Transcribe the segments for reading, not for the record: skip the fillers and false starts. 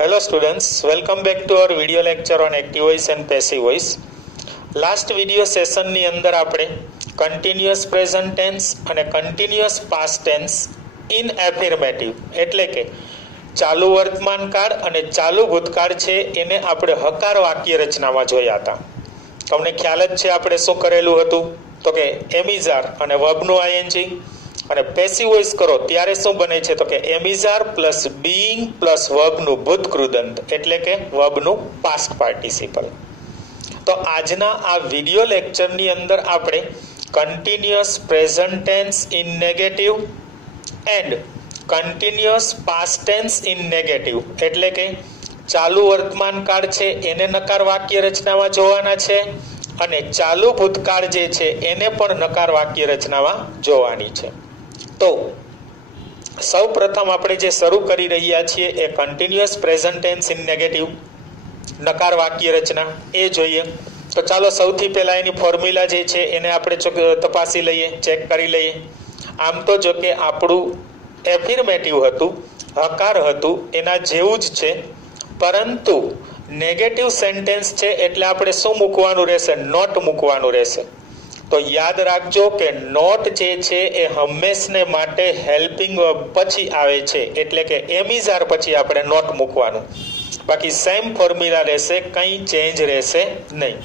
Hello students, welcome back to our video lecture on active voice and passive voice. Last video session ની અંદર આપણે continuous present tense અને continuous past tense in affirmative એટલે કે ચાલુ વર્તમાન કાળ અને ચાલુ ભૂતકાળ છે એને આપણે હકાર વાક્ય રચનામાં જોયા હતા. તમને ખ્યાલ જ છે આપણે શું કરેલું હતું તો કે એમિઝાર અને વર્બનું આઈએનજી અને પેસિવ વોઇસ કરો ત્યારે શું બને છે તો કે એમિઝાર પ્લસ બીઇંગ પ્લસ વર્બનું ભૂતકૃદંત એટલે કે વર્બનું પાસ્ટ પાર્ટિસિપલ. તો આજના આ વિડિયો લેક્ચરની અંદર આપણે continuous present tense in negative and continuous past tense in negative એટલે કે ચાલુ વર્તમાન કાળ છે એને નકાર વાક્ય રચનામાં જોવાના છે અને ચાલુ ભૂતકાળ જે છે એને પણ નકાર વાક્ય રચનામાં જોવાની છે. તો સૌ પ્રથમ આપણે જે શરૂ કરી રહ્યા છીએ એ continuous present tense in negative નકાર વાક્ય રચના એ જોઈએ. તો ચાલો સૌથી પહેલા એની ફોર્મ્યુલા જે છે એને આપણે તપાસી લઈએ, ચેક કરી લઈએ. આમ તો જો કે આપણું એફિર્મેટિવ હતું, હકાર હતું, એના જેવું જ છે, પરંતુ નેગેટિવ સેન્ટેન્સ છે એટલે આપણે શું મૂકવાનું રહેશે? નોટ મૂકવાનું રહેશે. તો યાદ રાખજો કે નોટ જે છે એ હંમેશને માટે હેલ્પિંગ વર્બ પછી આવે છે એટલે કે એમિઝાર પછી આપણે નોટ મૂકવાનું. બાકી સેમ ફોર્મ્યુલા રહેશે, કંઈ ચેન્જ રહેશે નહીં.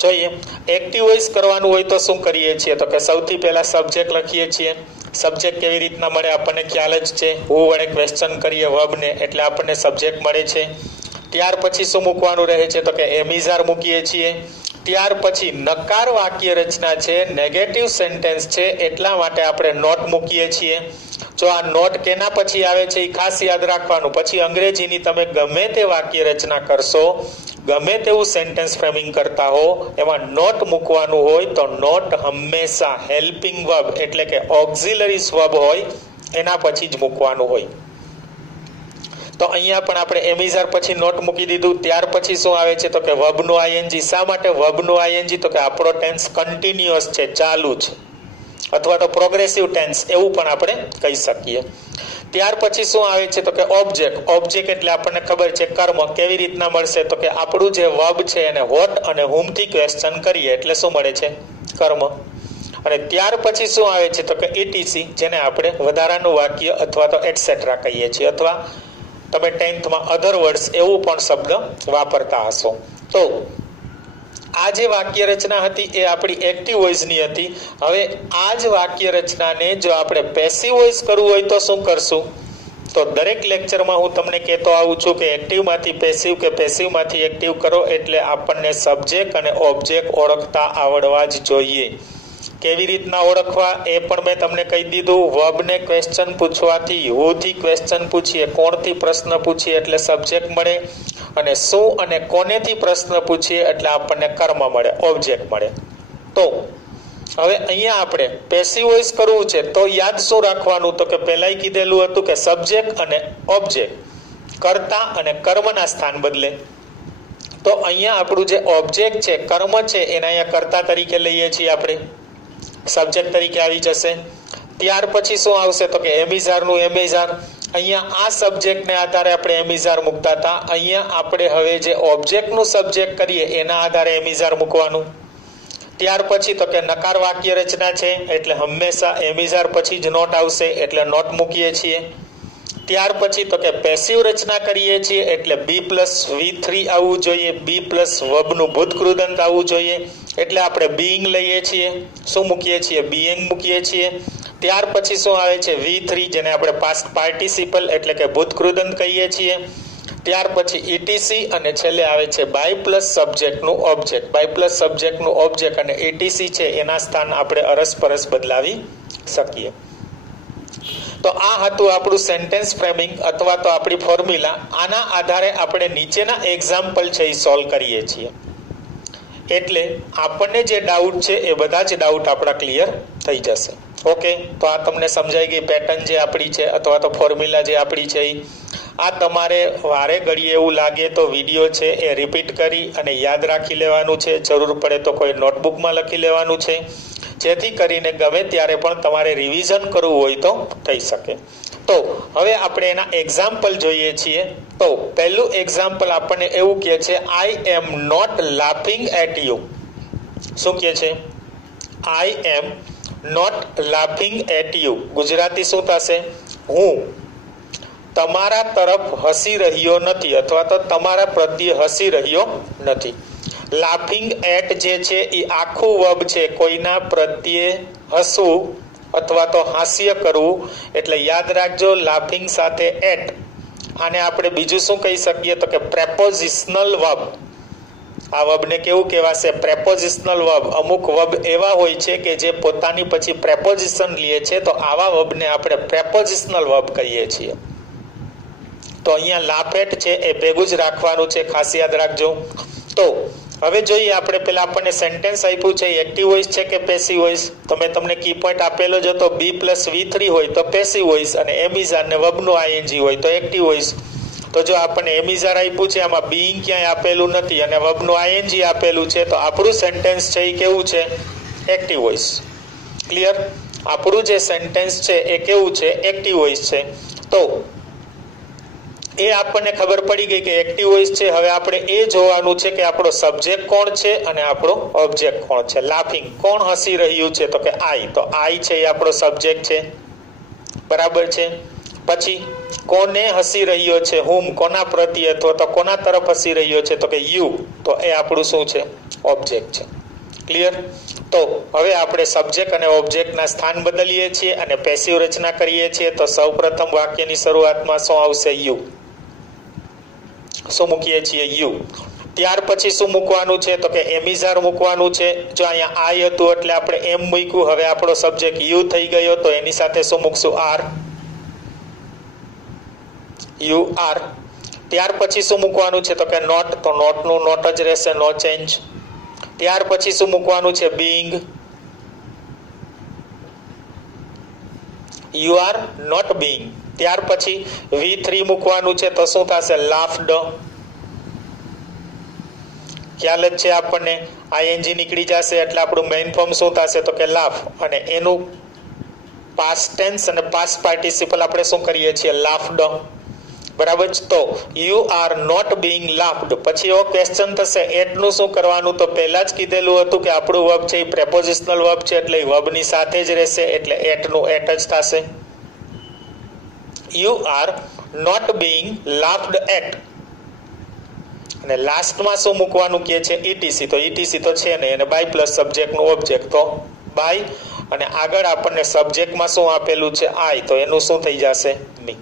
જોઈએ એક્ટિવ વોઇસ કરવાનું હોય તો શું કરીએ છીએ તો કે સૌથી પહેલા સબ્જેક્ટ લખીએ છીએ. સબ્જેક્ટ કેવી રીતના મળે આપણને ખ્યાલ જ છે. હું વડે ક્વેશ્ચન કરીએ વર્બને એટલે આપણને સબ્જેક્ટ મળે છે. ત્યાર પછી શું મૂકવાનું રહે છે તો કે એમિઝાર મૂકીએ છીએ. ત્યાર પછી નકાર વાક્ય રચના છે, નેગેટિવ સેન્ટેન્સ છે એટલા માટે આપણે નોટ મૂકીએ છીએ. જો આ નોટ કેના પછી આવે છે એ ખાસ યાદ રાખવાનું. પછી અંગ્રેજીની તમે ગમે તે વાક્ય રચના કરશો, ગમે તેવું સેન્ટેન્સ ફ્રેમિંગ કરતા હો, એમાં નોટ મૂકવાનું હોય તો નોટ હંમેશા હેલ્પિંગ વર્બ એટલે કે ઓક્ઝિલરી વર્બ હોય એના પછી જ મૂકવાનું હોય. તો અહીંયા પણ આપણે એમિઝાર પછી નોટ મૂકી દીધું. ત્યાર પછી શું આવે છે તો કે વર્બનું આઈએનજી. શા માટે વર્બનું આઈએનજી? તો કે આપણો ટેન્સ કન્ટિન્યુઅસ છે, ચાલુ છે, અથવા તો પ્રોગ્રેસિવ ટેન્સ એવું પણ આપણે કહી શકીએ. ત્યાર પછી શું આવે છે તો કે ઓબ્જેક્ટ. ઓબ્જેક્ટ એટલે આપણને ખબર છે કર્મ. કેવી રીતના મળશે તો કે આપણું જે વર્બ છે એને વોટ અને હુમથી ક્વેશ્ચન કરીએ એટલે શું મળે છે? કર્મ. અને ત્યાર પછી શું આવે છે તો કે ઇટીસી, જેને આપણે વધારાનું વાક્ય અથવા તો એટસેટ્રા કહીએ છીએ, અથવા તમે 10th માં અધર વર્ડ્સ એવું પણ શબ્દ વાપરતા હશો. તો આ જે વાક્ય રચના હતી એ આપણી એક્ટિવ વોઇસની હતી. હવે આ જ વાક્ય રચનાને જો આપણે પેસિવ વોઇસ કરવું હોય તો શું કરશું? તો દરેક લેક્ચરમાં હું તમને કહેતો આવું છું કે એક્ટિવમાંથી પેસિવ કે પેસિવમાંથી એક્ટિવ કરો એટલે આપણને સબ્જેક્ટ અને ઓબ્જેક્ટ ઓળખતા આવડવા જ જોઈએ. કેવી રીતના ઓળખવા એ પણ મેં તમને કહી દીધું. વર્બને ક્વેશ્ચન પૂછવાથી, હુથી ક્વેશ્ચન પૂછીએ, કોણથી પ્રશ્ન પૂછીએ એટલે સબ્જેક્ટ મળે, અને શું અને કોનેથી પ્રશ્ન પૂછીએ એટલે આપણને કર્મ મળે, ઓબ્જેક્ટ મળે. તો હવે અહીંયા આપણે પેસિવ વોઇસ કરવું છે તો યાદ શું રાખવાનું? તો કે પહેલાં કીધેલું હતું કે સબ્જેક્ટ અને ઓબ્જેક્ટ કર્તા અને કર્મના સ્થાન બદલે. તો અહીંયા આપણું જે ઓબ્જેક્ટ છે, કર્મ છે, એને અહીંયા કર્તા તરીકે લઈએ છીએ આપણે, સબ્જેક્ટ તરીકે આવી જશે. ત્યાર પછી શું આવશે તો કે એમિઝારનું એમિઝાર. અહીંયા આ સબ્જેક્ટને આધારે આપણે એમિઝાર મૂકતા હતા. અહીંયા આપણે હવે જે ઓબ્જેક્ટનું સબ્જેક્ટ કરીએ એના આધારે એમિઝાર મૂકવાનું. ત્યાર પછી તો કે નકાર વાક્ય રચના છે એટલે હંમેશા એમિઝાર પછી જ નોટ આવશે એટલે નોટ મૂકીએ છીએ. ત્યાર પછી તો કે પેસિવ રચના કરીએ છીએ એટલે બી પ્લસ V3 આવવું જોઈએ, બી પ્લસ વર્બનું ભૂતકૃદંત આવવું જોઈએ એટલે આપણે બીઇંગ લઈએ છીએ. શું મૂકીએ છીએ? બીઇંગ મૂકીએ છીએ. ત્યાર પછી શું આવે છે? V3, જેને આપણે પાસ્ટ પાર્ટિસિપલ એટલે કે ભૂતકૃદંત કહીએ છીએ. ત્યાર પછી ઇટીસી અને છેલ્લે આવે છે બાય પ્લસ સબ્જેક્ટનું ઓબ્જેક્ટ. બાય પ્લસ સબ્જેક્ટનું ઓબ્જેક્ટ અને ઇટીસી છે એના સ્થાન આપણે અરસપરસ બદલાવી શકીએ. તો આ હતું આપણું સેન્ટેન્સ ફ્રેમિંગ અથવા તો આપણી ફોર્મ્યુલા. આના આધારે આપણે નીચેના એક્ઝામ્પલ છે એ સોલ્વ કરીએ છીએ. એટલે આપણને જે ડાઉટ છે એ બધા જ ડાઉટ આપણા ક્લિયર થઈ જશે. ઓકે, તો આ તમને સમજાઈ ગઈ પેટર્ન જે આપણી છે અથવા તો ફોર્મ્યુલા જે આપણી છે. આ તમારે વારે ઘડીએ એવું લાગે તો વિડીયો છે એ રિપીટ કરી અને યાદ રાખી લેવાનું છે. જરૂર પડે તો કોઈ નોટબુકમાં લખી લેવાનું છે, જેથી કરીને ગમે ત્યારે પણ તમારે રિવિઝન કરવું હોય તો થઈ શકે. તો હવે આપણે એના એક્ઝામ્પલ જોઈએ છીએ. તો પહેલું એક્ઝામ્પલ આપણને એવું કહે છે, I am not laughing at you. શું કહે છે? I am not laughing at you. Gujarati શું થશે? હું તમારા તરફ હસી રહ્યો નથી અથવા તો તમારા પ્રત્યે હસી રહ્યો નથી. લાફિંગ એટ જે છે એ આખું વર્બ છે, કોઈના પ્રત્યે હસવું અથવા તો હાસ્ય કરવું. એટલે યાદ રાખજો, લાફિંગ સાથે એટ, આને આપણે બીજું શું કહી શકીએ તો કે પ્રેપોઝિશનલ વર્બ. આ વર્બને કેવું કહેવાશે? પ્રેપોઝિશનલ વર્બ. અમુક વર્બ એવા હોય છે કે જે પોતાની પછી પ્રેપોઝિશન લે છે, તો આવા વર્બને આપણે પ્રેપોઝિશનલ વર્બ કહીએ છીએ. તો અહીંયા લાફેટ છે એ ભેગું જ રાખવાનું છે, ખાસ યાદ રાખજો. તો હવે જોઈએ આપણે, પેલા આપણને સેન્ટેન્સ આપ્યું છે, એક્ટિવ વોઇસ છે કે પેસિવ વોઇસ? તો મેં તમને કી પોઈન્ટ આપેલો જ હતો, બી પ્લસ V3 હોય તો પેસિવ વોઇસ અને એમિઝાર ને વર્બનું આઈએનજી હોય તો એક્ટિવ વોઇસ. તો જો આપણને એમિઝાર આપ્યું છે, આમાં બીઈંગ ક્યાંય આપેલું નથી અને વર્બનું આઈએનજી આપેલું છે, તો આપણું સેન્ટેન્સ છે એ કેવું છે? Active voice. ક્લિયર? આપણું જે સેન્ટેન્સ છે એ કેવું છે? એક્ટિવ વોઇસ છે. તો એ આપણને ખબર પડી ગઈ કે એક્ટિવ વોઇસ છે. હવે આપણે એ જોવાનું છે કે આપણો સબ્જેક્ટ કોણ છે અને આપણો ઓબ્જેક્ટ કોણ છે. લાફિંગ, કોણ હસી રહ્યું છે? તો કે આઈ. તો આઈ છે એ આપણો સબ્જેક્ટ છે, બરાબર છે. પછી કોને હસી રહ્યો છે? હુમ, કોના પ્રત્યે અથવા તો કોના તરફ હસી રહ્યો છે? તો કે યુ. તો એ આપણું શું છે? ઓબ્જેક્ટ છે. ક્લિયર? તો હવે આપણે સબ્જેક્ટ અને ઓબ્જેક્ટના સ્થાન બદલીએ છીએ અને પેસિવ રચના કરીએ છીએ. તો સૌપ્રથમ વાક્યની શરૂઆતમાં શું આવશે? યુ. શું મૂકીએ છીએ? યુ. ત્યાર પછી શું મૂકવાનું છે? તો કે એમિઝાર મૂકવાનું છે. જો અહીંયા આઈ હતું એટલે આપણે એમ મૂક્યું. હવે આપણો સબ્જેક્ટ યુ થઈ ગયો, તો એની સાથે શું મૂકશું? આર. You are. ત્યાર પછી શું મૂકવાનું છે? તો કે નોટ. તો નોટનું નોટ જ રહેશે, નો ચેન્જ. ત્યાર પછી શું મૂકવાનું છે? Being. You are not being. ત્યાર પછી V3 મૂકવાનું છે, તો શું થશે? લાફ્ડ. ખ્યાલ જ છે આપણને, આઈએનજી નીકળી જશે એટલે આપણું મેઇન ફોર્મ શું થશે? તો કે લાફ. અને એનું પાસ્ટ ટેન્સ અને પાસ્ટ પાર્ટિસિપલ આપણે શું કરીએ છીએ? લાફ્ડ. બરાબર છે. તો you are not being laughed. પછી એવો ક્વેશ્ચન થશે, એટનું શું કરવાનું? તો પહેલા જ કીધેલું હતું કે આપણું વર્બ છે એ પ્રેપોઝિશનલ વર્બ છે, એટલે વર્બની સાથે જ રહેશે, એટલે એટનું એટ જ થશે. You are not being laughed at. અને લાસ્ટમાં શું મૂકવાનું કહે છે? ETC. તો ETC તો છે નહીં, અને બાય પ્લસ સબ્જેક્ટનું ઓબ્જેક્ટ, તો બાય. અને આગળ આપણને સબ્જેક્ટમાં શું આપેલું છે? આઈ. તો એનું શું થઈ જશે? મી.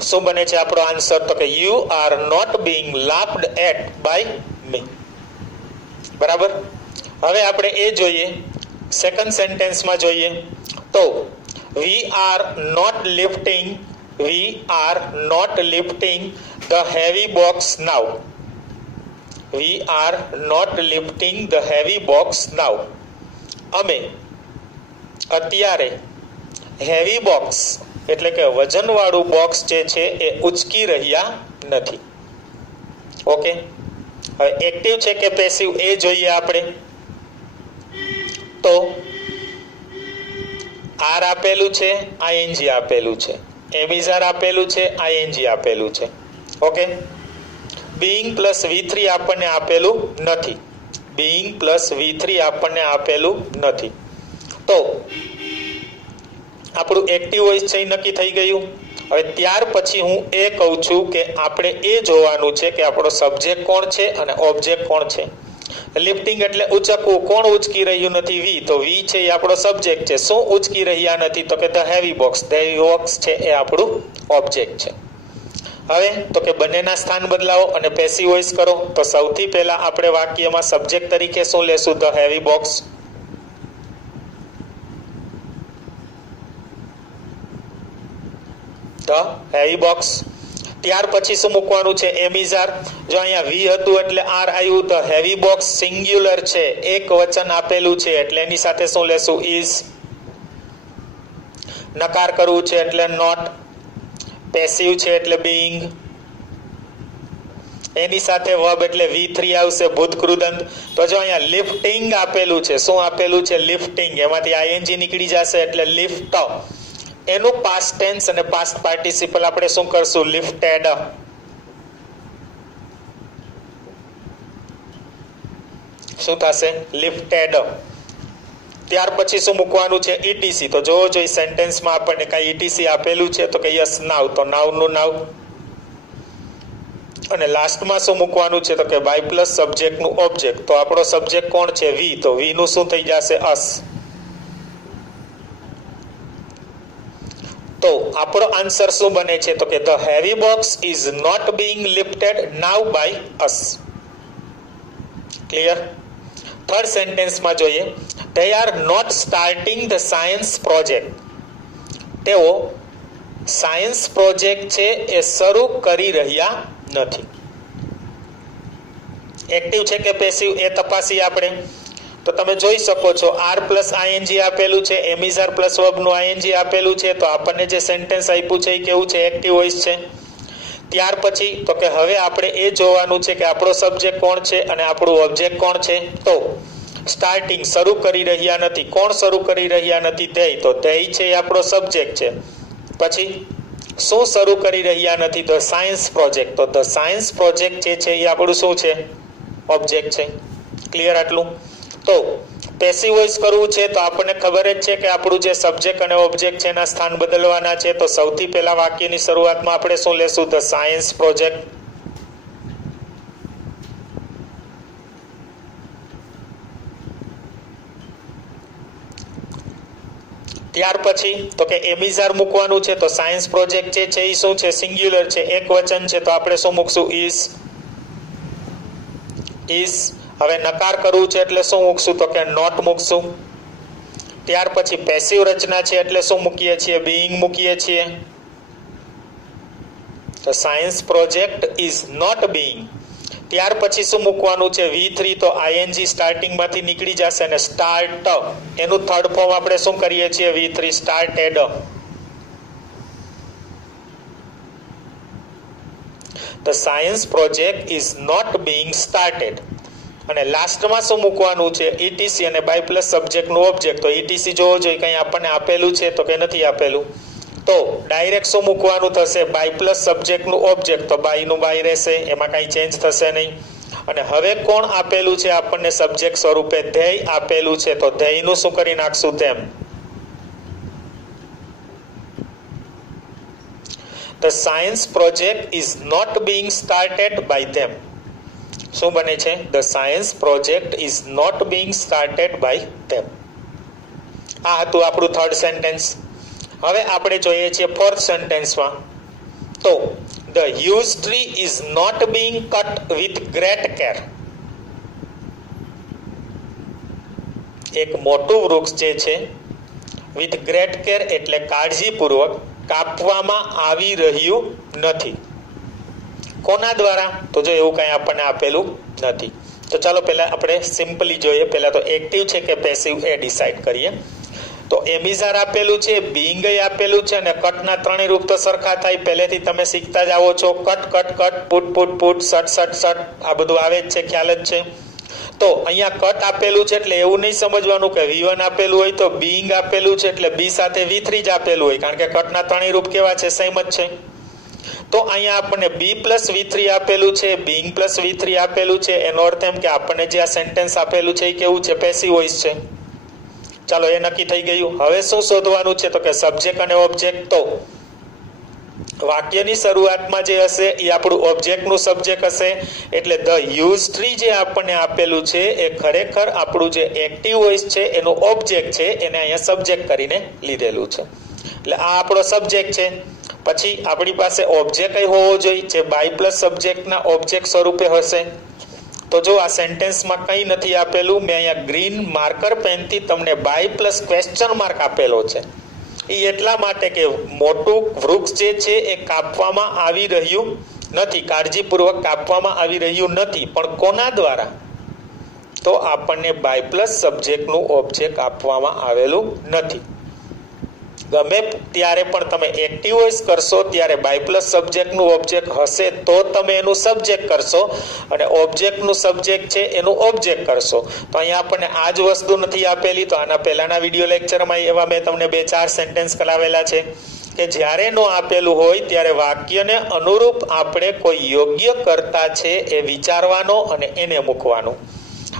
શું બને છે આપણો આન્સર? તો કે you are not being laughed at by me. બરાબર. હવે આપણે એ જોઈએ, સેકન્ડ સેન્ટેન્સમાં જોઈએ. તો we are not lifting the heavy box now. We are not lifting the heavy box now. અમે અત્યારે હેવી બોક્સ એટલે કે વજનવાળું બોક્સ જે છે એ ઉચકી રહ્યા નથી. ઓકે, હવે એક્ટિવ છે કે પેસિવ એ જોઈએ આપણે. તો આર આપેલું છે, આઈએનજી આપેલું છે, એમિઝાર આપેલું છે, આઈએનજી આપેલું છે. ઓકે, બીઈંગ પ્લસ V3 આપણને આપેલું નથી. બીઈંગ પ્લસ V3 આપણને આપેલું નથી. તો આપણું એક્ટિવ વોઇસ છે એ નક્કી થઈ ગયું. હવે ત્યાર પછી હું એ કહું છું કે આપણે એ જોવાનું છે કે આપણો સબ્જેક્ટ કોણ છે અને ઓબ્જેક્ટ કોણ છે. લિફ્ટિંગ એટલે ઉચકવું. કોણ ઉચકી રહ્યું નથી? વી. તો વી છે એ આપણો સબ્જેક્ટ છે. શું ઉચકી રહ્યા નથી? તો કે the heavy box. The heavy box છે એ આપણું ઓબ્જેક્ટ છે. હવે તો કે બંનેના સ્થાન બદલાવો અને પેસિવ વોઇસ કરો. તો સૌથી પહેલા આપણે વાક્યમાં સબ્જેક્ટ તરીકે શું લેશું? The heavy box. The heavy box. ત્યાર પછી શું મૂકવાનું છે? એમિઝાર. જો અહીંયા વી હતું એટલે આર આવ્યું. ધ હેવી બોક્સ સિંગ્યુલર છે, એક વચન આપેલું છે, એટલે એની સાથે શું લેશું? ઇઝ. નકાર કરવું છે એટલે નોટ. પેસિવ છે એટલે બીઈંગ. એની સાથે વર્બ એટલે V3 આવશે, ભૂતકૃદંત. તો જો અહીંયા લિફ્ટિંગ આપેલું છે, શું આપેલું છે? લિફ્ટિંગ. એમાંથી ING નીકળી જશે એટલે લિફ્ટ. એનું પાસ્ટ ટેન્સ અને પાસ્ટ પાર્ટિસિપલ આપણે શું કરશું? લિફ્ટેડ. શું થશે? લિફ્ટેડ. ત્યાર પછી શું મૂકવાનું છે? ETC. તો જોવો જોઈએ સેન્ટેન્સમાં આપણને કઈ ETC આપેલું છે તો કે યસ નાવ, તો નાવનું નાવ. અને લાસ્ટમાં શું મૂકવાનું છે તો કે બાય પ્લસ સબ્જેક્ટનું ઓબ્જેક્ટ. તો આપણો સબ્જેક્ટ કોણ છે? વી. તો વી નું શું થઈ જશે? અસ. તો આપણો આન્સર શું બને છે તો કે the heavy box is not being lifted now by us. Clear? Third સેન્ટેન્સમાં જોઈએ, they are not starting the science project. તેઓ સાયન્સ પ્રોજેક્ટ છે એ શરૂ કરી રહ્યા નથી. એક્ટિવ છે કે પેસિવ એ તપાસી આપણે. તો તમે જોઈ શકો છો R પ્લસ ING આપેલું છે, એમિઝાર પ્લસ વર્બનું ING આપેલું છે. તો આપણને જે સેન્ટેન્સ આપ્યું છે એ કેવું છે? એક્ટિવ વોઇસ છે. ત્યાર પછી તો કે હવે આપણે એ જોવાનું છે કે આપણો સબ્જેક્ટ કોણ છે અને આપણું ઓબ્જેક્ટ કોણ છે. તો સ્ટાર્ટિંગ શરૂ કરી રહ્યા નથી. કોણ શરૂ કરી રહ્યા નથી? ધ્યેય. તો ધ્યેય છે એ આપણો સબ્જેક્ટ છે. પછી શું શરૂ કરી રહ્યા નથી? The science project. તો ધ સાયન્સ પ્રોજેક્ટ જે છે એ આપણું શું છે? ઓબ્જેક્ટ છે. ક્લિયર આટલું? તો પેસિવ વોઇસ કરવું છે તો આપણને ખબર જ છે કે આપણું જે સબ્જેક્ટ અને ઓબ્જેક્ટ છે એના સ્થાન બદલવાના છે. તો સૌથી પહેલા વાક્યની શરૂઆતમાં આપણે શું લેશું? The science project. ત્યાર પછી તો કે એમિઝાર મૂકવાનું છે. તો સાયન્સ પ્રોજેક્ટ જે છે એ શું છે? સિંગ્યુલર છે, એક વચન છે. તો આપણે શું મૂકશું? ઇઝ. હવે નકાર કરવું છે એટલે શું મૂકશું? તો કે નોટ મૂકશું. ત્યાર પછી પેસિવ રચના છે એટલે શું મૂકીએ છીએ? બીઇંગ મૂકીએ છીએ. તો science project is not being. ત્યાર પછી શું મૂકવાનું છે? V3. તો ING સ્ટાર્ટિંગમાંથી નીકળી જશે અને સ્ટાર્ટ એનું થર્ડ ફોર્મ આપણે શું કરીએ છીએ? V3 started. The science project is not being started. અને લાસ્ટમાં શું મૂકવાનું છે? ETC અને બાય પ્લસ સબ્જેક્ટનું ઓબ્જેક્ટ. તો ETC જોવો જોઈએ કંઈ આપણને આપેલું છે તો કે નથી આપેલું. તો ડાયરેક્ટ શું મૂકવાનું થશે? બાય પ્લસ સબ્જેક્ટનું ઓબ્જેક્ટ. તો બાયનું બાય રહેશે, એમાં કાંઈ ચેન્જ થશે નહીં. અને હવે કોણ આપેલું છે આપણને સબ્જેક્ટ સ્વરૂપે? ધ્યેય આપેલું છે. તો ધ્યેયનું શું કરી નાખશું? તેમ. The science project is not being started by them. શું બને છે? The science project is not being started by them. આ હતું આપણું થર્ડ સેન્ટેન્સ. હવે આપણે જોઈએ છીએ ફોર્થ સેન્ટેન્સમાં. તો the huge tree is not being cut with great care. એક મોટું વૃક્ષ જે છે with great care એટલે કાળજીપૂર્વક કાપવામાં આવી રહ્યું નથી. કોના દ્વારા? તો જો એવું કંઈ આપણને આપેલું નથી. તો ચાલો પહેલા આપણે સિમ્પલી જોઈએ. પહેલા તો એક્ટિવ છે કે પેસિવ એ ડિસાઈડ કરીએ. તો એમિઝાર આપેલું છે, બીઇંગ આપેલું છે અને કટના ત્રણેય રૂપ તો સરખા થાય. પહેલેથી તમે શીખતા જ આવો છો. Cut cut cut, put put put, shut shut shut, આ બધું આવે જ છે, ખ્યાલ જ છે. તો અહીંયા કટ આપેલું છે એટલે એવું નહીં સમજવાનું કે V1 આપેલું હોય તો બીઇંગ આપેલું છે એટલે બી સાથે V3 જ આપેલું હોય, કારણ કે કટના ત્રણેય રૂપ કેવા છે? સેમ જ છે. તો અહીંયા આપણને B પ્લસ V3 આપેલું છે, બીઇંગ પ્લસ V3 આપેલું છે. એનો અર્થ એમ કે આપણને જે આ સેન્ટેન્સ આપેલું છે એ કેવું છે? પેસિવ વોઇસ છે. ચાલો એ નક્કી થઈ ગયું. હવે શું શોધવાનું છે? તો કે સબ્જેક્ટ અને ઓબ્જેક્ટ. તો વાક્યની શરૂઆતમાં જે હશે એ આપણું ઓબ્જેક્ટનું સબ્જેક્ટ હશે. એટલે ધ હ્યુજ ટ્રી જે આપણને આપેલું છે એ ખરેખર આપણું જે એક્ટિવ વોઇસ છે એનું ઓબ્જેક્ટ છે, એને અહીંયા સબ્જેક્ટ કરીને લીધેલું છે. એટલે આ આપણો સબ્જેક્ટ છે. પછી આપણી પાસે ઓબ્જેક્ટ હોવો જોઈએ જે બાય પ્લસ સબ્જેક્ટના ઓબ્જેક્ટ સ્વરૂપે હશે. તો જો આ સેન્ટેન્સમાં કંઈ નથી આપેલું. મેં અહીંયા ગ્રીન માર્કર પેનથી તમને બાય પ્લસ ક્વેશ્ચન માર્ક આપેલો છે. એ એટલા માટે કે મોટું વૃક્ષ જે છે એ કાપવામાં આવી રહ્યું નથી, કાળજીપૂર્વક કાપવામાં આવી રહ્યું નથી. પણ કોના દ્વારા? તો આપણને બાય પ્લસ સબ્જેક્ટનું ઓબ્જેક્ટ આપવામાં આવેલું નથી. ગમે ત્યારે પણ તમે એક્ટિવ વોઇસ કરશો ત્યારે બાય પ્લસ સબ્જેક્ટનું ઓબ્જેક્ટ હશે તો તમે એનું સબ્જેક્ટ કરશો અને ઓબ્જેક્ટનું સબ્જેક્ટ છે એનું ઓબ્જેક્ટ કરશો. તો અહીંયા આપણને આ જ વસ્તુ નથી આપેલી. તો આના પહેલાના વિડીયો લેક્ચરમાં એવા મેં તમને 2-4 સેન્ટેન્સ કરાવેલા છે કે જ્યારે નો આપેલું હોય ત્યારે વાક્યને અનુરૂપ આપણે કોઈ યોગ્ય કર્તા છે એ વિચારવાનો અને એને મૂકવાનું.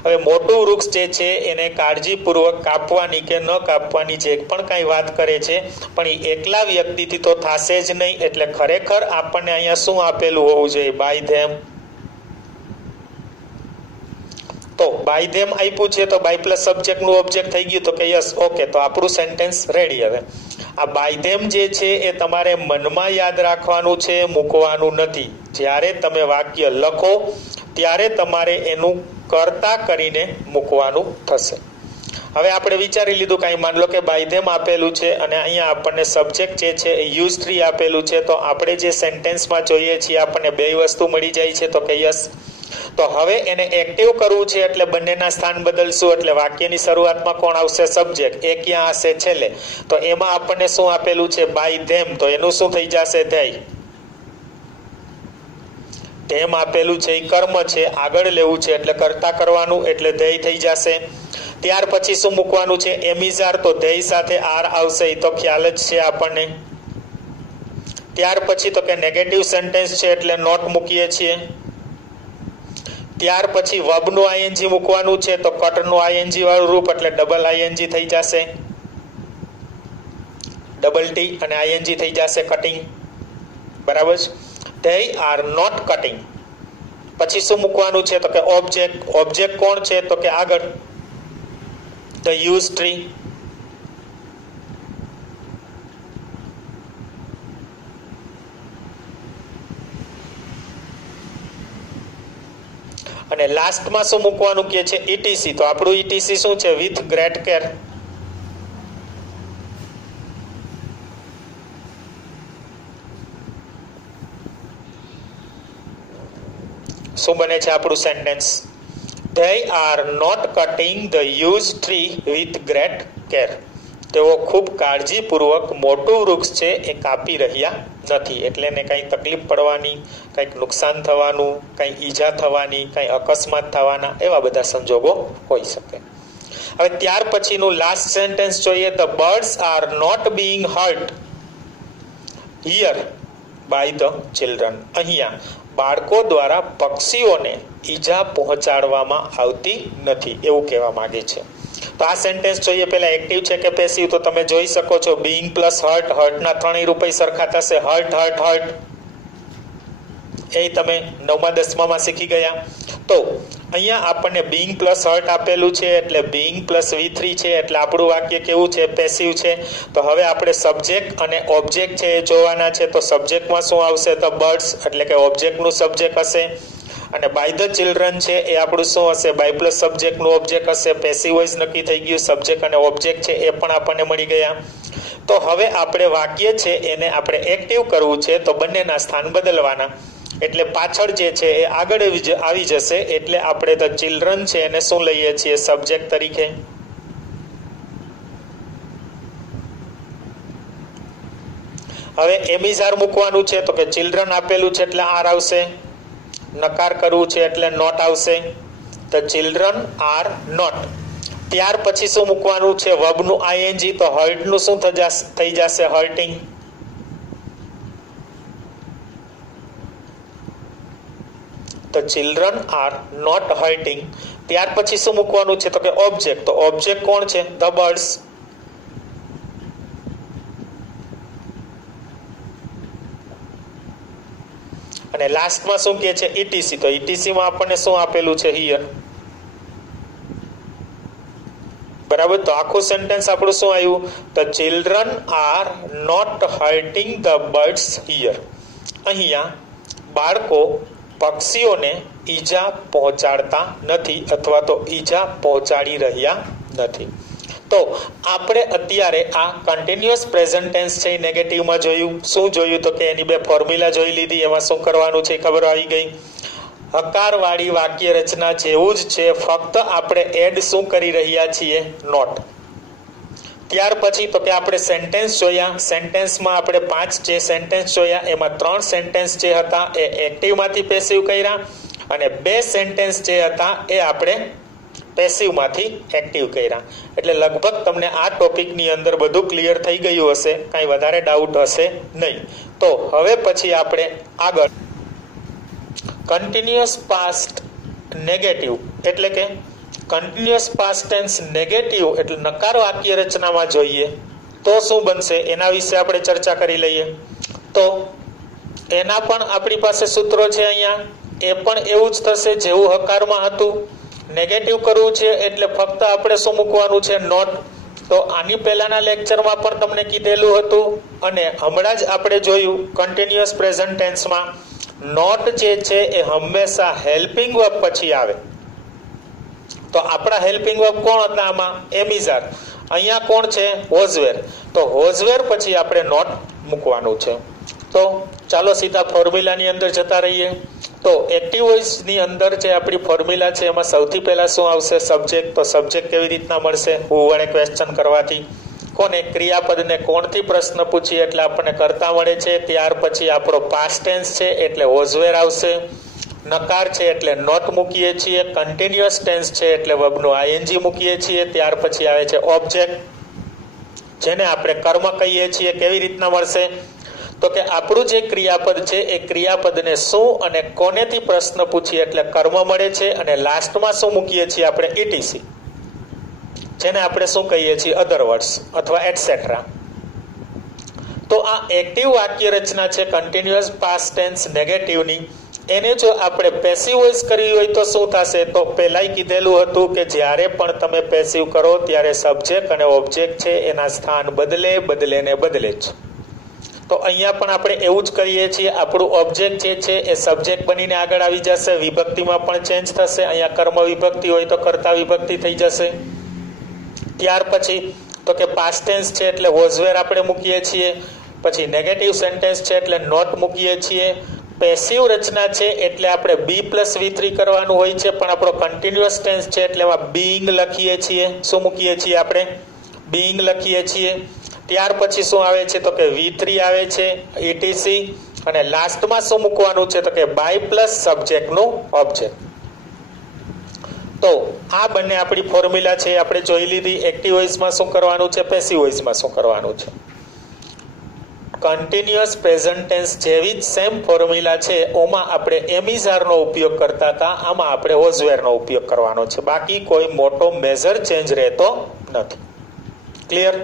હવે મોટું વૃક્ષ જે છે એને કાળજીપૂર્વક કાપવાની કે ન કાપવાની જે પણ કાંઈ વાત કરે છે પણ એ એકલા વ્યક્તિથી તો થશે જ નહીં. એટલે ખરેખર આપણને અહીંયા શું આપેલું હોવું જોઈએ? By them. તો બાય ધેમ આપ્યું છે તો બાય પ્લસ સબ્જેક્ટનું ઓબ્જેક્ટ થઈ ગયું. તો કે યસ, ઓકે, તો આપણું સેન્ટેન્સ રેડી. હવે આ બાય ધેમ જે છે એ તમારે મનમાં યાદ રાખવાનું છે, મૂકવાનું નથી. જ્યારે તમે વાક્ય લખો ત્યારે તમારે એનું કર્તા કરીને મૂકવાનું થશે. હવે આપણે વિચારી લીધું કાંઈ માન લો કે બાય ધેમ આપેલું છે અને અહીંયા આપણને સબ્જેક્ટ જે છે એ યુઝ ટ્રી આપેલું છે. તો આપણે જે સેન્ટેન્સમાં જોઈએ છીએ આપણને 2 વસ્તુ મળી જાય છે. તો કે યસ. તો હવે એને એક્ટિવ કરવું છે એટલે બંનેના સ્થાન બદલશું. એટલે વાક્યની શરૂઆતમાં કોણ આવશે? સબ્જેક્ટ. એ ક્યાં હશે? છેલ્લે. તો એમાં આપણને શું આપેલું છે? By them. તો એનું શું થઈ જશે? ધેય. ધેમ આપેલું છે એ કર્મ છે, આગળ લેવું છે એટલે કર્તા કરવાનું, એટલે ધેય થઈ જશે. ત્યાર પછી શું મૂકવાનું છે? એમિઝાર. તો ધેય સાથે આર આવશે, એ તો ખ્યાલ જ છે આપણને. ત્યાર પછી તો કે નેગેટિવ સેન્ટેન્સ છે એટલે નોટ મૂકીએ છીએ. ત્યાર પછી વર્બનું આઈએનજી મૂકવાનું છે તો કટનું આઈએનજી વાળું રૂપ એટલે ડબલ આઈએનજી થઈ જશે, ડબલ ટી અને આઈએનજી થઈ જશે કટિંગ. બરાબર છે? they are not cutting. પછી શું મૂકવાનું છે? તો કે ઓબ્જેક્ટ. ઓબ્જેક્ટ કોણ છે? તો કે આગળ the use tree. અને લાસ્ટમાં શું મૂકવાનું કે છે? ઇટીસી. તો આપણું ઇટીસી શું છે? With great care. શું બને છે આપણું sentence? they are not cutting the used tree with great care. તેઓ ખૂબ કાળજીપૂર્વક મોટું વૃક્ષ છે એ કાપી રહ્યા નથી. એટલે એને કંઈ તકલીફ પડવાની, કંઈક નુકસાન થવાનું, કંઈ ઈજા થવાની, કંઈ અકસ્માત થવાના એવા બધા સંજોગો હોઈ શકે. હવે ત્યાર પછીનું લાસ્ટ સેન્ટેન્સ જોઈએ. the birds are not being hurt here by the children. અહીંયા બાળકો દ્વારા પક્ષીઓને ઈજા પહોંચાડવામાં આવતી નથી એવું કહેવા માંગે છે. તો આ સેન્ટેન્સ જોઈએ. પહેલા એક્ટિવ છે કે પેસિવ? તો તમે જોઈ શકો છો બીઇંગ પ્લસ હર્ટ. હર્ટના 3 રૂપે સરખા થશે. હર્ટ હર્ટ હર્ટ એ તમે 9મા 10મામાં શીખી ગયા. તો અહીંયા આપણને બીઇંગ પ્લસ હર્ટ આપેલું છે એટલે બીઇંગ પ્લસ V3 છે એટલે આપણું વાક્ય કેવું છે? પેસિવ છે. તો હવે આપણે સબ્જેક્ટ અને ઓબ્જેક્ટ છે એ જોવાના છે. તો સબ્જેક્ટમાં શું આવશે? તો બર્ડ્સ એટલે કે ઓબ્જેક્ટનું સબ્જેક્ટ હશે. અને બાય ધ ચિલ્ડ્રન છે એ આપણું શું હશે? બાય પ્લસ સબ્જેક્ટનું ઓબ્જેક્ટ હશે. પેસિવ વોઇસ નક્કી થઈ ગયું. સબ્જેક્ટ અને ઓબ્જેક્ટ છે એ પણ આપણને મળી ગયા. તો હવે આપણે વાક્ય છે એને આપણે એક્ટિવ કરવું છે તો બંનેના સ્થાન બદલવાના. એટલે પાછળ જે છે એ આગળ આવી જશે. એટલે આપણે ધ ચિલ્ડ્રન છે એને શું લઈએ છીએ? સબ્જેક્ટ તરીકે. હવે એમિઝાર મૂકવાનું છે તો કે ચિલ્ડ્રન આપેલું છે એટલે આર આવશે. નકાર કરવું છે એટલે નોટ આવશે. The children are not. ત્યાર પછી શું મૂકવાનું છે? વર્બનું આઈએનજી. તો હર્ટનું શું થઈ જશે? Hurting. The children are not hurting. ત્યાર પછી શું મૂકવાનું છે? તો કે ઓબ્જેક્ટ. તો ઓબ્જેક્ટ કોણ છે? The birds. અને લાસ્ટમાં શું કહે છે? ઇટીસી. તો ઇટીસીમાં આપણને શું આપેલું છે? હિયર. બરાબર. તો આખું સેન્ટેન્સ આપણું શું આવ્યું? The children are not hurting the birds here. અહીંયા બાળકો પક્ષીઓને ઈજા પહોંચાડતા નથી અથવા તો ઈજા પહોંચાડી રહ્યા નથી. તો આપણે અત્યારે આ કન્ટિન્યુઅસ પ્રેઝન્ટ ટેન્સ છે એ નેગેટિવમાં જોયું. શું જોયું? તો કે એની 2 ફોર્મ્યુલા જોઈ લીધી. એમાં શું કરવાનું છે ખબર આવી ગઈ. હકારવાળી વાક્ય રચના જેવું જ છે, ફક્ત આપણે એડ શું કરી રહ્યા છીએ? નોટ. ત્યાર પછી તો કે આપણે સેન્ટેન્સ જોયા, સેન્ટેન્સમાં આપણે 5 જે સેન્ટેન્સ જોયા એમાં 3 સેન્ટેન્સ જે હતા એ એક્ટિવમાંથી પેસિવ કર્યા અને 2 સેન્ટેન્સ જે હતા એ આપણે પેસિવમાંથી એક્ટિવ કર્યા. એટલે લગભગ તમને આ ટોપિકની અંદર બધું ક્લિયર થઈ ગયું હશે, કાંઈ વધારે ડાઉટ હશે નહીં. તો હવે પછી આપણે આગળ કન્ટિન્યુઅસ પાસ્ટ નેગેટિવ એટલે કે કન્ટિન્યુઅસ પાસ્ટ ટેન્સ નેગેટિવ એટલે નકાર વાક્ય રચનામાં જોઈએ તો શું બનશે એના વિશે આપણે ચર્ચા કરી લઈએ. તો એના પણ આપણી પાસે સૂત્રો છે અહીંયા, એ પણ એવું જ થશે જેવું હકારમાં હતું. નેગેટિવ કરવું છે એટલે ફક્ત આપણે શું મૂકવાનું છે? નોટ. તો આની પહેલાના લેક્ચરમાં પણ તમને કીધેલું હતું અને હમણાં જ આપણે જોયું કન્ટિન્યુઅસ પ્રેઝન્ટ ટેન્સમાં નોટ જે છે એ હંમેશા હેલ્પિંગ વર્બ પછી આવે. તો આપણા હેલ્પિંગ વર્બ કોણ હતા આમાં? એમિઝાર. અહીંયા કોણ છે? વોઝવેર. તો વોઝવેર પછી આપણે નોટ મૂકવાનું છે. તો ચાલો સીધા ફોર્મ્યુલાની અંદર જતા રહીએ. તો એક્ટિવ વોઇસની અંદર જે આપણી ફોર્મ્યુલા છે એમાં સૌથી પહેલા શું આવશે? સબ્જેક્ટ. તો સબ્જેક્ટ કેવી રીતના મળશે? હુ વડે ક્વેશ્ચન કરવાથી. કોને? ક્રિયાપદને કોણથી પ્રશ્ન પૂછીએ એટલે આપણને કરતા મળે છે. ત્યાર પછી આપણો પાસ્ટ ટેન્સ છે એટલે વોઝવેર આવશે. નકાર છે એટલે નોટ મૂકીએ છીએ. કન્ટિન્યુઅસ ટેન્સ છે એટલે વર્બનું આઈએનજી મૂકીએ છીએ. ત્યાર પછી આવે છે ઓબ્જેક્ટ, જેને આપણે કર્મ કહીએ છીએ. કેવી રીતના મળશે? તો કે આપણું જે ક્રિયાપદ છે એ ક્રિયાપદને શું અને કોનેથી પ્રશ્ન પૂછીએ એટલે કર્મ મળે છે. અને લાસ્ટમાં શું મૂકીએ છીએ આપણે? ઇટીસી, જેને આપણે શું કહીએ છીએ? અધર વર્ડ્સ અથવા એટસેટ્રા. તો આ એક્ટિવ વાક્ય રચના છે કન્ટિન્યુઅસ પાસ્ટ ટેન્સ નેગેટિવની. એને જો આપણે પેસિવ વોઇસ કરવી હોય તો શું થશે? તો પહેલાંય કીધેલું હતું કે જ્યારે પણ તમે પેસિવ કરો ત્યારે સબ્જેક્ટ અને ઓબ્જેક્ટ છે એના સ્થાન બદલે ને બદલે જ. તો અહીંયા પણ આપણે એવું જ કરીએ છીએ. આપણું ઓબ્જેક્ટ જે છે એ સબ્જેક્ટ બનીને આગળ આવી જશે. વિભક્તિમાં પણ ચેન્જ થશે. અહીંયા કર્મ વિભક્તિ હોય તો કર્તા વિભક્તિ થઈ જશે. ત્યાર પછી તો કે પાસ્ટ ટેન્સ છે એટલે વોઝવેર આપણે મૂકીએ છીએ. પછી નેગેટિવ સેન્ટેન્સ છે એટલે નોટ મૂકીએ છીએ. પેસિવ રચના છે એટલે આપણે B+V3 કરવાનું હોય છે, પણ આપણો કન્ટિન્યુઅસ ટેન્સ છે એટલે એમાં બીઈંગ લખીએ છીએ. શું મૂકીએ છીએ આપણે? બીઈંગ લખીએ છીએ. ત્યાર પછી શું આવે છે? તો કે V3 આવે છે, ઇટીસી. અને લાસ્ટમાં શું મૂકવાનું છે? તો કે બાય પ્લસ સબ્જેક્ટનું ઓબ્જેક્ટ. તો આ બંને આપણી ફોર્મ્યુલા છે આપણે જોઈ લીધી. એક્ટિવ વોઇસમાં શું કરવાનું છે, પેસિવ વોઇસમાં શું કરવાનું છે. કન્ટિન્યુઅસ પ્રેઝન્ટ ટેન્સ જેવી જ સેમ ફોર્મ્યુલા છે. ઓમાં આપણે એમિઝારનો ઉપયોગ કરતા હતા, આમાં આપણે વોઝવેરનો ઉપયોગ કરવાનો છે. બાકી કોઈ મોટો મેજર ચેન્જ રહેતો નથી. ક્લિયર?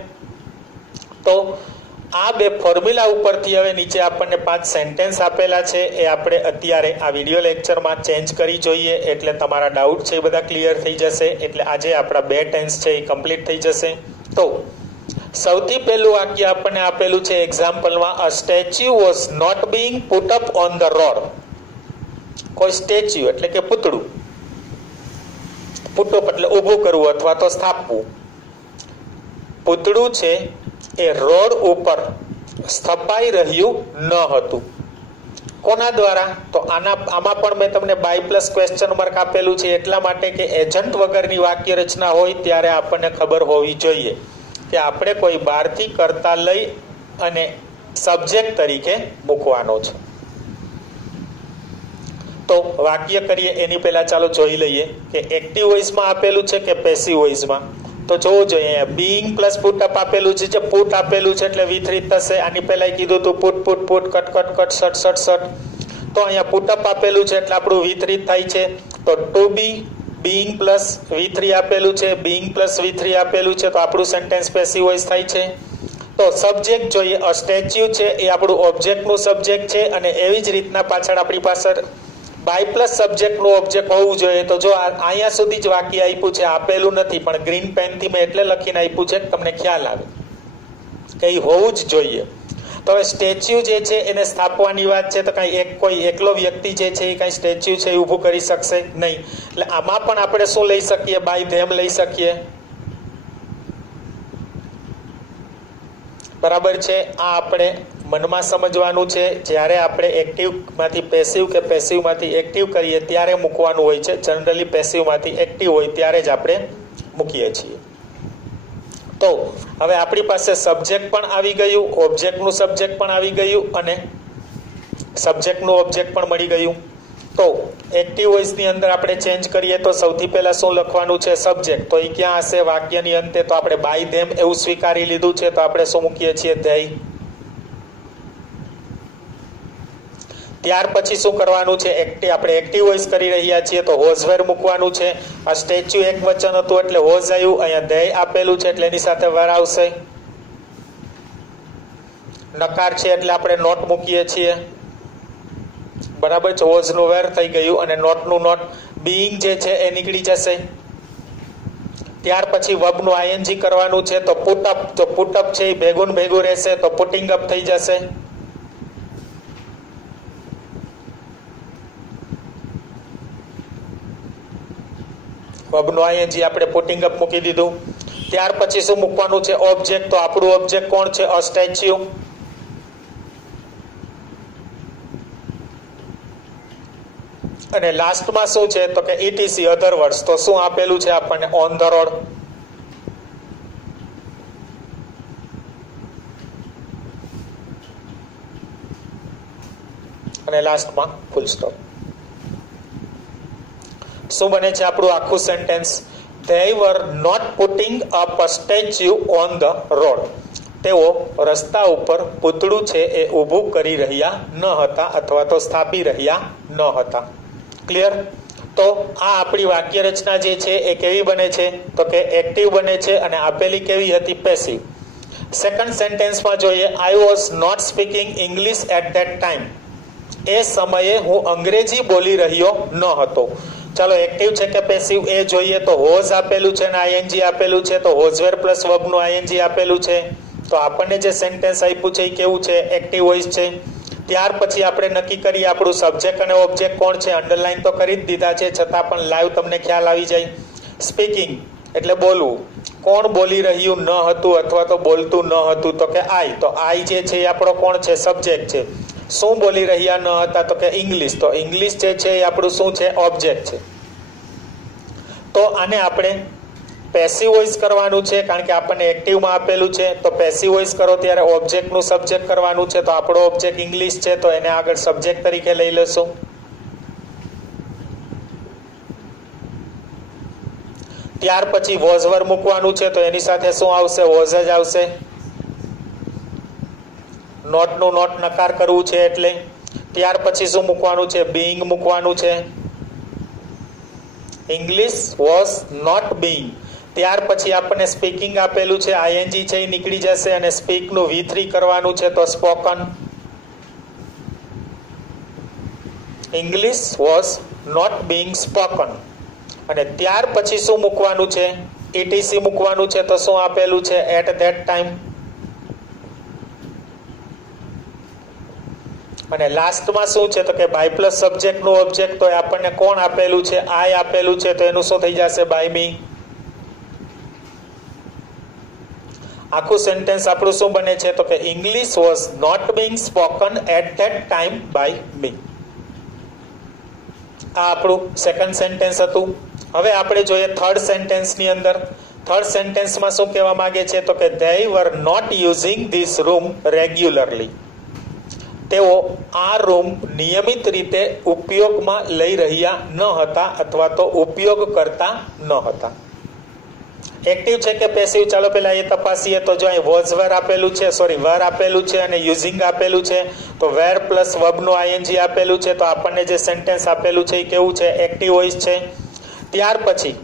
તો આ બે ફોર્મ્યુલા ઉપરથી હવે નીચે આપણને 5 સેન્ટેન્સ આપેલા છે એ આપણે અત્યારે આ વિડીયો લેક્ચરમાં ચેન્જ કરી જોઈએ એટલે તમારા ડાઉટ છે એ બધા ક્લિયર થઈ જશે. એટલે આજે આપણા 2 ટેન્સ છે એ કમ્પ્લીટ થઈ જશે. તો સૌથી પહેલું વાક્ય આપણને આપેલું છે એક્ઝામ્પલમાં, a statue was not being put up on the road. કોઈ સ્ટેચ્યુ એટલે કે પૂતળું, પુટ અપ એટલે ઊભું કરવું અથવા તો સ્થાપવું. પૂતળું છે એ રોડ ઉપર સ્થપાઈ રહ્યું ન હતું. કોના દ્વારા? તો આમાં પણ મેં તમને બાય પ્લસ ક્વેશ્ચન માર્ક આપેલું છે એટલા માટે કે એજન્ટ વગરની વાક્ય રચના હોય ત્યારે આપણને ખબર હોવી જોઈએ કે આપણે કોઈ બહારથી કરતા લઈ અને સબ્જેક્ટ તરીકે મૂકવાનો છે. તો વાક્ય કરીએ એની પહેલા ચાલો જોઈ લઈએ કે એક્ટિવ વોઇસમાં આપેલું છે કે પેસિવ વોઇસમાં. તો જોવું જોઈએ, બીઈંગ પ્લસ પુટ અપ આપેલું છે. જે પુટ આપેલું છે એટલે V3 થશે. આની પહેલા કીધું હતું put put put, cut cut cut, shut shut shut. તો અહીંયા પુટ અપ આપેલું છે એટલે આપણું V3 થાય છે. તો ટુ બી બીઈંગ પ્લસ V3 આપેલું છે, બીઈંગ પ્લસ V3 આપેલું છે, તો આપણું સેન્ટેન્સ પેસિવ વોઇસ થાય છે. તો સબ્જેક્ટ જોઈએ, અ સ્ટેચ્યુ છે એ આપણું ઓબ્જેક્ટનું સબ્જેક્ટ છે અને એવી જ રીતના પાછળ આપણી પાસે બાય પ્લસ સબ્જેક્ટનું ઓબ્જેક્ટ હોવું જોઈએ. તો જો અહીંયા સુધી જ વાક્ય આપ્યું છે, આપેલું નથી, પણ ગ્રીન પેનથી મેં એટલે લખીને આપ્યું છે કે તમને ખ્યાલ આવે કે એ હોવું જ જોઈએ. તો હવે સ્ટેચ્યુ જે છે એને સ્થાપવાની વાત છે તો કાંઈ કોઈ એકલો વ્યક્તિ જે છે એ કાંઈ સ્ટેચ્યુ છે એ ઊભું કરી શકશે નહીં. એટલે આમાં પણ આપણે શું લઈ શકીએ? બાય ધેમ લઈ શકીએ. બરાબર છે? આ આપણે મનમાં સમજવાનું છે. જ્યારે આપણે એક્ટિવમાંથી પેસિવ કે પેસિવમાંથી એક્ટિવ કરીએ ત્યારે મૂકવાનું હોય છે. જનરલી પેસિવમાંથી એક્ટિવ હોય ત્યારે જ આપણે મૂકીએ છીએ. તો હવે આપણી પાસે સબ્જેક્ટ પણ આવી ગયું, ઓબ્જેક્ટનું સબ્જેક્ટ પણ આવી ગયું અને સબ્જેક્ટનું ઓબ્જેક્ટ પણ મળી ગયું. તો એક્ટિવ વોઇસની અંદર આપણે ચેન્જ કરીએ તો સૌથી પહેલા શું લખવાનું છે? સબ્જેક્ટ. તો એ ક્યાં હશે? વાક્યની અંતે. તો આપણે બાય ધેમ એવું સ્વીકારી લીધું છે, તો આપણે શું મૂકીએ છીએ? ધેય. ત્યાર પછી શું કરવાનું છે? આપણે એક્ટિવ વોઇસ કરી રહ્યા છીએ તો હોઝ વેર મૂકવાનું છે. આ સ્ટેચ્યુ એક વચન હતું એટલે હોઝ આવ્યું, અહીંયા ધેય આપેલું છે એટલે એની સાથે વેર આવશે. નકાર છે એટલે આપણે નોટ મૂકીએ છીએ, બરાબર છે. હોઝ નું વેર થઈ ગયું અને નોટ નું નોટ. બીઈંગ જે છે એ નીકળી જશે. ત્યાર પછી વર્બ નું આઈએનજી કરવાનું છે તો પુટ અપ. તો પુટ અપ છે એ ભેગું ભેગું રહેશે તો પુટિંગ અપ થઈ જશે. વર્બ નું આઈએનજી આપણે પુટિંગ અપ મૂકી દીધું. ત્યાર પછી શું મૂકવાનું છે? ઓબ્જેક્ટ. તો આપણું ઓબ્જેક્ટ કોણ છે? અ સ્ટેચ્યુ. અને લાસ્ટમાં શું છે? તો કે ઇટીસી અધર વર્ડ્સ. તો શું આપેલું છે આપણને? On the road. અને લાસ્ટમાં ફૂલ સ્ટોપ. શું બને છે આપણું આખું sentence? They were not putting up a statue on the road. તેઓ રસ્તા ઉપર પૂતળું છે એ ઊભું કરી રહ્યા ન હતા અથવા તો સ્થાપી રહ્યા ન હતા. ક્લિયર? તો આ આપણી વાક્ય રચના જે છે એ કેવી બને છે? તો કે એક્ટિવ બને છે અને આપેલી કેવી હતી? પેસિવ. સેકન્ડ સેન્ટેન્સમાં જોઈએ, I was not speaking English at that time. એ સમયે હું અંગ્રેજી બોલી રહ્યો ન હતો. ચાલો એક્ટિવ છે કે પેસિવ એ જોઈએ. તો હોઝ આપેલું છે અને આઈએનજી આપેલું છે, તો હોઝવેર પ્લસ વર્બ નું આઈએનજી આપેલું છે. તો આપણને જે સેન્ટેન્સ આપ્યું છે એ કેવું છે? એક્ટિવ વોઇસ છે. ત્યાર પછી આપણે નક્કી કરીએ આપણું સબ્જેક્ટ અને ઓબ્જેક્ટ કોણ છે. અંડરલાઈન તો કરી જ દીધા છે, છતાં પણ લાઈવ તમને ખ્યાલ આવી જાય. સ્પીકિંગ એટલે બોલવું. કોણ બોલી રહ્યું ન હતું અથવા તો બોલતું ન હતું? તો કે આઈ. તો આઈ જે છે એ આપણો કોણ છે? સબ્જેક્ટ છે. શું બોલી રહ્યા ન હતા? તો કે ઇંગ્લિશ. તો ઇંગ્લિશ જે છે એ આપણું શું છે? ઓબ્જેક્ટ છે. તો આને આપણે પેસિવ વોઇસ કરવાનું છે, કારણ કે આપણને એક્ટિવમાં આપેલું છે. તો પેસિવ વોઇસ કરો ત્યારે ઓબ્જેક્ટનું સબ્જેક્ટ કરવાનું છે. તો આપણો ઓબ્જેક્ટ ઇંગ્લિશ છે તો એને આગળ સબ્જેક્ટ તરીકે લઈ લેશું. ત્યાર પછી વોઝ વર મૂકવાનું છે તો એની સાથે શું આવશે? વોઝ જ આવશે. નોટ નું નોટ નકાર કરવું છે એટલે. ત્યાર પછી શું મૂકવાનું છે? બીઈંગ મૂકવાનું છે. English was not being. ત્યાર પછી આપણને સ્પીકિંગ આપેલું છે, આઈએનજી છે એ નીકળી જશે અને સ્પીક નું V3 કરવાનું છે તો spoken. English was not being spoken. અને ત્યાર પછી શું મૂકવાનું છે? ઇટીસી મૂકવાનું છે. તો શું આપેલું છે? At that time. અને લાસ્ટમાં શું છે? તો કે બાય પ્લસ સબ્જેક્ટ નું ઓબ્જેક્ટ. તો આપણને કોણ આપેલું છે? આઈ આપેલું છે. તો એનું શું થઈ જશે? By me. આખું સેન્ટેન્સ આપણું શું બને છે? તો કે English was not being spoken at that time by me. આ આપણું સેકન્ડ સેન્ટેન્સ હતું. હવે આપણે જોઈએ થર્ડ સેન્ટેન્સની અંદર. થર્ડ સેન્ટેન્સમાં શું કહેવા માંગે છે? તો કે they were not using this room regularly. તેઓ આ રૂમ નિયમિત રીતે ઉપયોગમાં લઈ રહ્યા ન હતા અથવા તો ઉપયોગ કરતા ન હતા. એક્ટિવ છે કે પેસિવ? ચાલો પેલા એ તપાસીએ. તો જો અહીં વોઝ વેર આપેલું છે, વેર આપેલું છે અને યુઝિંગ આપેલું છે. તો વેર પ્લસ વર્બ નું આઈએનજી આપેલું છે. તો આપણને જે સેન્ટેન્સ આપેલું છે એ કેવું છે? એક્ટિવ વોઇસ છે. ત્યાર પછી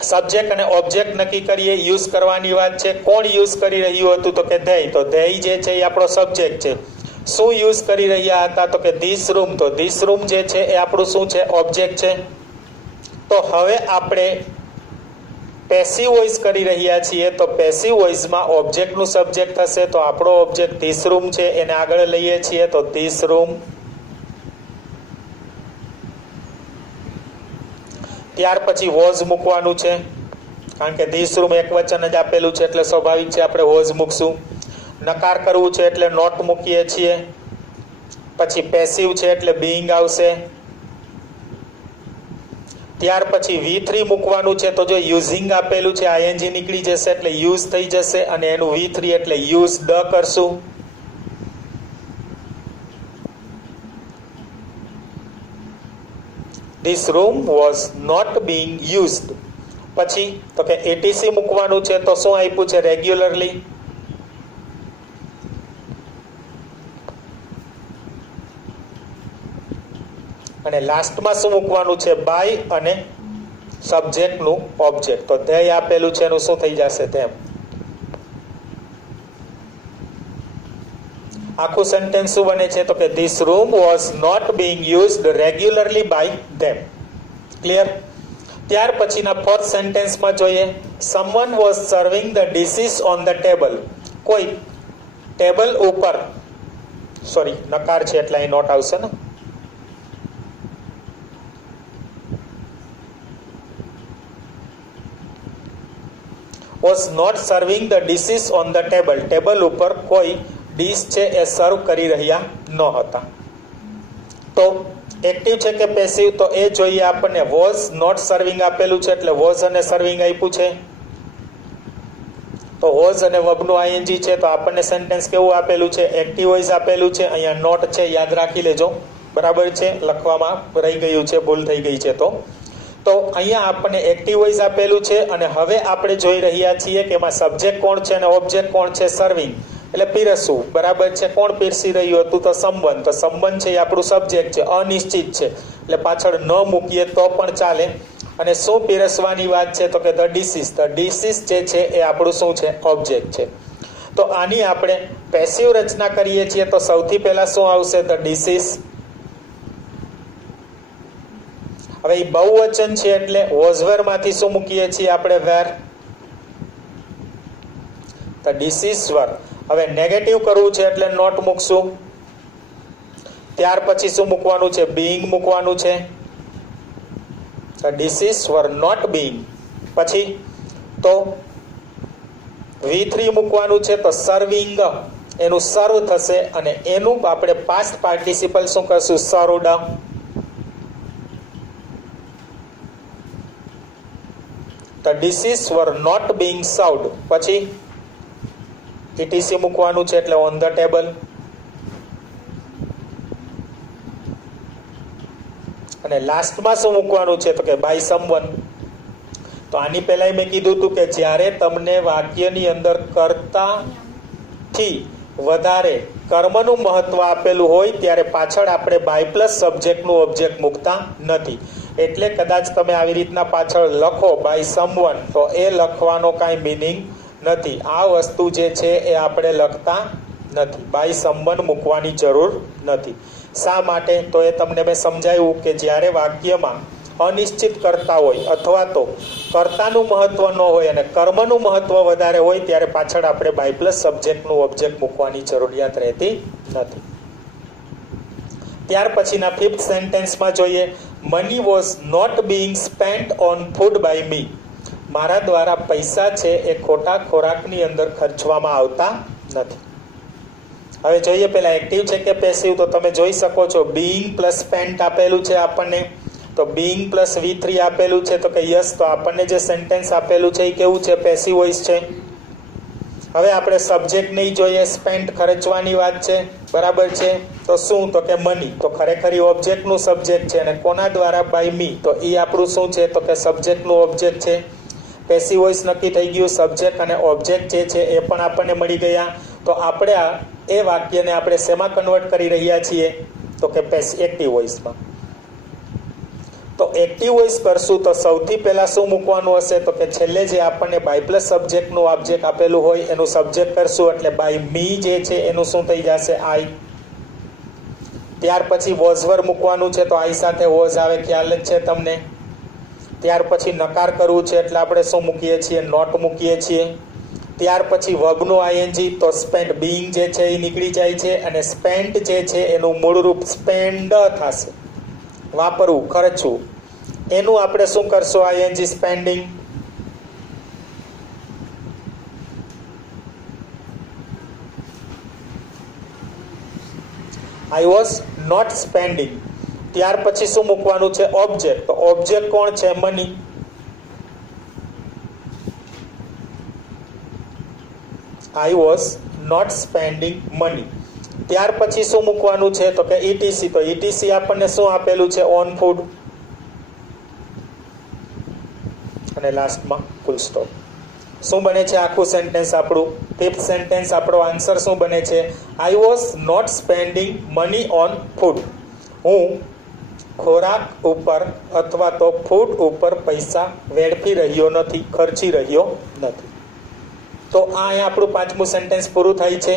સબ્જેક્ટ અને ઓબ્જેક્ટ નક્કી કરીએ. યુઝ કરવાની વાત છે. કોણ યુઝ કરી રહ્યું હતું? તો કે ધેય. તો ધેય જે છે એ આપણો સબ્જેક્ટ છે. શું યુઝ કરી રહ્યા હતા? તો કે ધીસ રૂમ. તો ધીસ રૂમ જે છે એ આપણું શું છે? ઓબ્જેક્ટ છે. તો હવે આપણે પેસિવ વોઇસ કરી રહ્યા છીએ. તો પેસિવ વોઇસમાં ઓબ્જેક્ટનું સબ્જેક્ટ થશે. તો આપણો ઓબ્જેક્ટ ધીસ રૂમ છે એને આગળ લઈએ છીએ. તો ધીસ રૂમ. ત્યાર પછી વોઝ મૂકવાનું છે, કારણ કે ધીસ રૂમ એક વચન જ આપેલું છે એટલે સ્વાભાવિક છે આપણે વોઝ મૂકશું. નકાર કરવું છે એટલે નોટ મૂકીએ છીએ. પછી પેસિવ છે એટલે બીઈંગ આવશે. ત્યાર પછી V3 મૂકવાનું છે, તો જો યુઝિંગ આપેલું છે આઈએનજી નીકળી જશે એટલે યુઝ થઈ જશે અને એનું V3 એટલે યુઝડ કરશું. This room was not being used. પછી તો કે એટીસી મૂકવાનું છે, તો શું આપ્યું છે રેગ્યુલરલી. અને લાસ્ટમાં શું મૂકવાનું છે બાય અને સબ્જેક્ટનું ઓબ્જેક્ટ. તો ધ્યેય આપેલું છે એનું શું થઈ જશે તેમ. આખું સેન્ટેન્સ શું બને છે તો કે this room was not being used regularly by them. Clear. ત્યાર પછીના ફોર્થ સેન્ટેન્સમાં જોઈએ, someone was serving the dishes on the table. કોઈ ટેબલ ઉપર, સોરી નકાર છે એટલે અહીં નોટ આવશે ને, was not serving the dishes on the table. Table ઉપર કોઈ ડીશ છે એ સર્વ કરી રહ્યા ન હતા. તો એક્ટિવ છે કે પેસિવ, તો એ જોઈએ આપણને. was not serving આપેલું છે એટલે was અને serving આપ્યું છે, તો was અને વર્બનું આઈએનજી છે, તો આપણને સેન્ટેન્સ કેવું આપેલું છે એક્ટિવ વોઇસ આપેલું છે. અહીંયા નોટ છે, યાદ રાખી લેજો, બરાબર છે, લખવામાં રહી ગયું છે, ભૂલ થઈ ગઈ છે. તો અહીંયા આપણને એક્ટિવ વોઇસ આપેલું છે અને હવે આપણે જોઈ રહ્યા છીએ કે એમાં સબ્જેક્ટ કોણ છે અને ઓબ્જેક્ટ કોણ છે સર્વિંગ, એટલે પીરસવું, બરાબર છે. કોણ પીરસી રહ્યું હતું તો સંબંધ, તો સંબંધ છે એ આપણું સબ્જેક્ટ છે, અનિશ્ચિત છે એટલે પાછળ ન મૂકીએ તો પણ ચાલે. અને શું પીરસવાની વાત છે તો કે ધ ડિશિસ. ધ ડિશિસ જે છે એ આપણું શું છે ઓબ્જેક્ટ છે. તો આની આપણે પેસિવ રચના કરીએ છીએ તો સૌથી પહેલા શું આવશે ધ ડિશિસ. હવે એ બહુવચન છે એટલે વોઝ વેર માંથી શું મૂકીએ છીએ આપણે વેર, તો ડિશિસ વર. હવે નેગેટિવ કરવું છે એટલે નોટ મૂકશું. ત્યાર પછી શું મૂકવાનું છે બીઇંગ મૂકવાનું છે, તો ડિશિસ વર નોટ બીઇંગ. પછી તો V3 મૂકવાનું છે, તો સર્વિંગ એનું સર્વ થશે અને એનું આપણે પાસ્ટ પાર્ટિસિપલ શું કરશું સર્વડ. The dishes were not being served. પછી etc મૂકવાનું છે એટલે on the table. અને લાસ્ટમાં શું મૂકવાનું છે તો કે by someone. તો આની પહેલા મેં કીધું હતું કે જ્યારે તમને વાક્યની અંદર કર્તાથી વધારે કર્મનું મહત્વ આપેલું હોય ત્યારે પાછળ આપણે બાય પ્લસ સબ્જેક્ટનું ઓબ્જેક્ટ મૂકતા નથી. એટલે કદાચ તમે આવી રીતના પાછળ લખો બાય સમવન, તો એ લખવાનો કાંઈ મિનિંગ નથી. આ વસ્તુ જે છે એ આપણે લખતા નથી, બાય સમવન મૂકવાની જરૂર નથી. શા માટે તો એ તમને મેં સમજાવ્યું કે જ્યારે વાક્યમાં અનિશ્ચિત કર્તા હોય અથવા તો કર્તાનું મહત્વ ન હોય અને કર્મનું મહત્વ વધારે હોય ત્યારે પાછળ આપણે બાય પ્લસ સબ્જેક્ટનું ઓબ્જેક્ટ મૂકવાની જરૂરિયાત રહેતી નથી. ત્યાર પછીના ફિફ્થ સેન્ટેન્સમાં જોઈએ, money was not being spent on food by me. મારા દ્વારા પૈસા છે એ ખોટા ખોરાકની અંદર ખર્ચવામાં આવતા નથી. હવે જોઈએ પેલા એક્ટિવ છે કે પેસિવ, તો તમે જોઈ શકો છો બીઇંગ પ્લસ સ્પેન્ટ આપેલું છે આપણને, તો બીઇંગ પ્લસ V3 આપેલું છે, તો કે યસ. તો આપણને જે સેન્ટેન્સ આપેલું છે એ કેવું છે પેસિવ વોઇસ છે. હવે આપણે સબ્જેક્ટ નહીં જોઈએ, સ્પેન્ટ ખર્ચવાની વાત છે, બરાબર છે. તો શું તો કે મની, તો ખરેખર ઓબ્જેક્ટનું સબ્જેક્ટ છે અને કોના દ્વારા બાય મી, તો એ આપણું શું છે તો કે સબ્જેક્ટનું ઓબ્જેક્ટ છે. પેસિવ વોઇસ નક્કી થઈ ગયું, સબ્જેક્ટ અને ઓબ્જેક્ટ જે છે એ પણ આપણને મળી ગયા. તો આપણે એ વાક્યને આપણે શેમાં કન્વર્ટ કરી રહ્યા છીએ તો કે એક્ટિવ વોઇસમાં. તો એક્ટિવ વોઇસ કરશું તો સૌથી પહેલા શું મૂકવાનું હશે તો કે છેલ્લે જે આપણને બાય પ્લસ સબ્જેક્ટનું ઓબ્જેક્ટ આપેલું હોય એનું સબ્જેક્ટ કરશું એટલે બાય મી જે છે એનું શું થઈ જશે આઈ. ત્યાર પછી વોઝ વર મૂકવાનું છે, તો આઈ સાથે વોઝ આવે, ખ્યાલ જ છે તમને. ત્યાર પછી નકાર કરવું છે એટલે આપણે શું મૂકીએ છીએ નોટ મૂકીએ છીએ. ત્યાર પછી વર્બનું આઈએનજી, તો સ્પેન્ડ બીઇંગ જે છે એ નીકળી જાય છે અને સ્પેન્ટ જે છે એનું મૂળ રૂપ સ્પેન્ડ થશે, વાપરવું, ખર્ચવું. એનું આપણે શું કરશું ING spending. I was not spending. ત્યાર પછી શું મૂકવાનું છે? ઓબ્જેક્ટ. તો ઓબ્જેક્ટ કોણ છે? Money. I was not spending money. ત્યાર પછી શું મૂકવાનું છે? તો કે ETC. તો ETC આપણને શું આપેલું છે? On food. અને લાસ્ટમાં ફૂલ સ્ટોપ. શું બને છે આખું સેન્ટેન્સ આપણું? ફિફ્થ સેન્ટેન્સ આપણો આન્સર શું બને છે? I was not spending money on food. હું ખોરાક ઉપર અથવા તો ફૂડ ઉપર પૈસા વેડફી રહ્યો નથી, ખર્ચી રહ્યો નથી. તો આ અહીંયા આપણું પાંચમું સેન્ટેન્સ પૂરું થાય છે.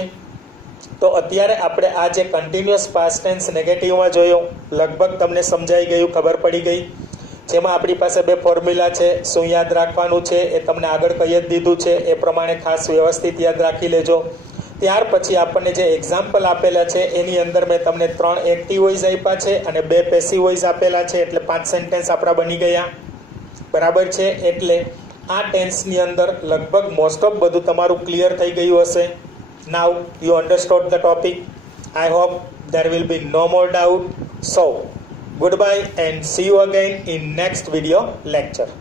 તો અત્યારે આપણે આ જે કન્ટિન્યુઅસ પાસ્ટ ટેન્સ નેગેટિવમાં જોયો, લગભગ તમને સમજાઈ ગયું, ખબર પડી ગઈ. જેમાં આપણી પાસે બે ફોર્મ્યુલા છે. શું યાદ રાખવાનું છે એ તમને આગળ કહી જ દીધું છે, એ પ્રમાણે ખાસ વ્યવસ્થિત યાદ રાખી લેજો. ત્યાર પછી આપણને જે એક્ઝામ્પલ આપેલા છે એની અંદર મેં તમને 3 એક્ટિવ વોઇસ આપ્યા છે અને 2 પેસિવ વોઇસ આપેલા છે, એટલે 5 સેન્ટેન્સ આપણા બની ગયા. બરાબર છે? એટલે આ ટેન્સની અંદર લગભગ મોસ્ટ ઓફ બધું તમારું ક્લિયર થઈ ગયું હશે. Now you understood the topic. I hope there will be no more doubt. So goodbye and see you again in next video lecture.